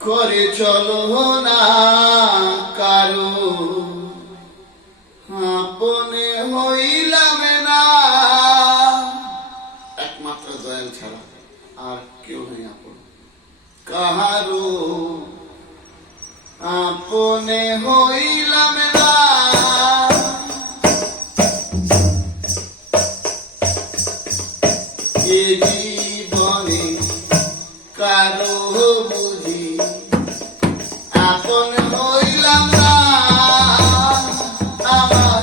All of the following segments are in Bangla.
করে চলো না কারো, আপনে হইলাম না। একমাত্র দয়াল ছাড়া আর কেউ নেই আপন কাহারো, আপনে হইলাম না। এ জীবনে কারো বুঝি আপন হইলাম না। আমার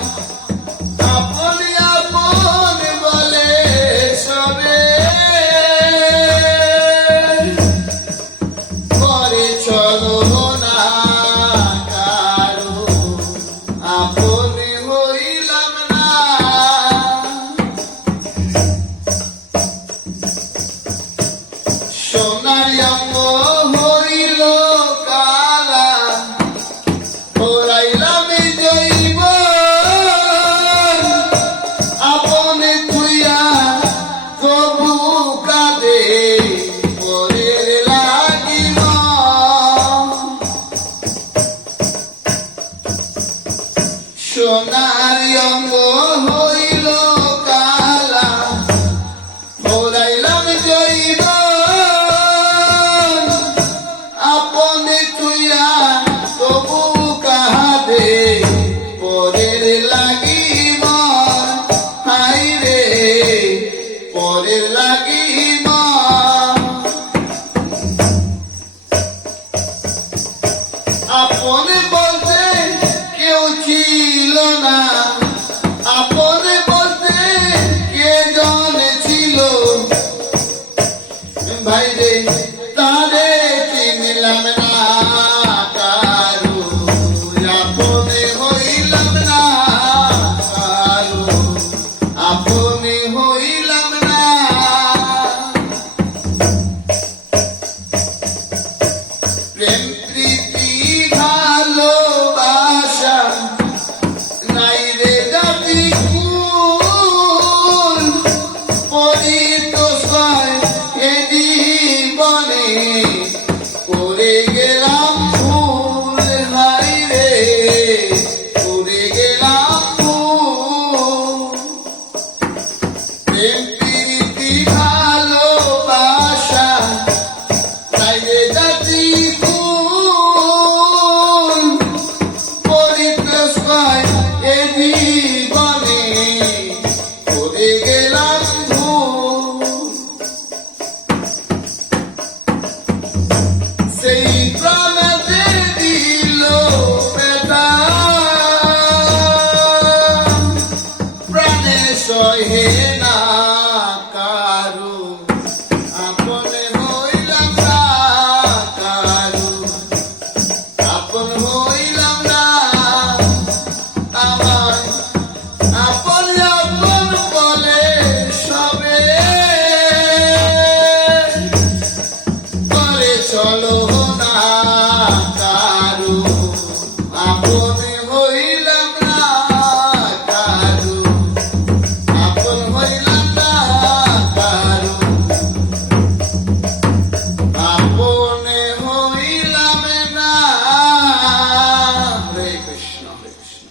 আপন আপন বলে সবে, করে চলো না কারো, আপন হইলাম না। সোনার অঙ্গ হইল কালা, ওরাইলাম জৈব, আপনে তুইয়া তবু কাঁদে পরের লাগিল। সোনার অঙ্গ হইল কালা, ওরাইলাম জৈব, আপনে তুইয়া তবু কাঁদে পরের লাগিব। হাই রে পরের লাগিব। আপনে বলতে কেউ ছিল না, আপনে বলতে কে জন ছিল, ভাই রে তারে চিনলাম না কারো, আপনে হইলাম না কারো, আপনে হইলাম না। প্রেম প্রীতি ভালোবাসা নাই রে জাতি কুল, পরিতোষায় এ জীবনে করে গেলাম ভুল। হাই রে করে গেলাম ভুল। প্রেম প্রীতি ভালোবাসা নাই রে জাতি কুল, পরিতোষায় এ জীবনে করে গেলাম ভুল। সেই প্রাণে দিল ব্যথা, প্রাণে সহে না কারো, আপনে হইলাম না কারো, আপন হইলাম না। আমার আপন আপন বলে সবে, করে চলো না কারো, আপন হইলাম না কারো, আপন হইলাম না কারো, আপনে হইলাম না। হরে কৃষ্ণ হরে কৃষ্ণ।